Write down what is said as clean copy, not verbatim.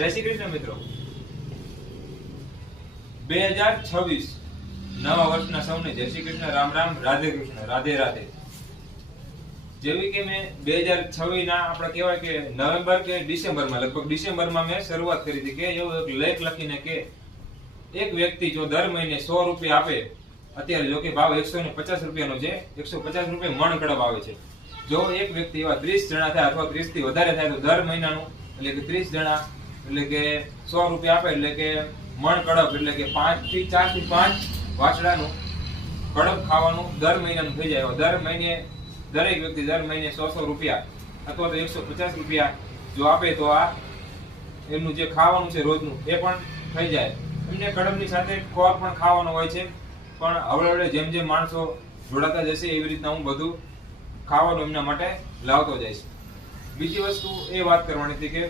જય શ્રી કૃષ્ણ મિત્રો, 2026 નવા વર્ષના સૌને જય શ્રી કૃષ્ણ, રામ રામ, રાધે કૃષ્ણ, રાધે રાધે. જેવી કે મેં 2026 ના આપણે કહેવાય કે નવેમ્બર કે ડિસેમ્બરમાં, લગભગ ડિસેમ્બરમાં મેં શરૂઆત કરી હતી કે એવો એક લેખ લખીને કે એક વ્યક્તિ જો દર મહિને 100 રૂપિયા આપે, અત્યારે જો કે ભાવ 150 રૂપિયાનો છે, 150 રૂપિયા મણ કડબ આવે છે. જો એક વ્યક્તિ એવા 30 જણા થાય અથવા 30 થી વધારે થાય તો દર મહિનાનું એટલે કે 30 જણા એટલે કે 100 રૂપિયા આપે એટલે કે મણ કડબ એટલે કે 4 થી 5 વાછડાનું કડબ ખાવાનું દર મહિનાનું થઈ જાય. દર મહિને દરેક વ્યક્તિ દર મહિને 100 રૂપિયા અથવા તો 150 રૂપિયા જો આપે તો આ એમનું જે ખાવાનું છે રોજનું એ પણ થઈ જાય. એમને કડબની સાથે ખોરાક પણ ખાવાનો હોય છે, પણ હવળે જેમ જેમ માણસો જોડાતા જશે એવી રીતના હું બધું ખાવાનું એમના માટે લાવતો જઈશ. બીજી વસ્તુ એ વાત કરવાની હતી કે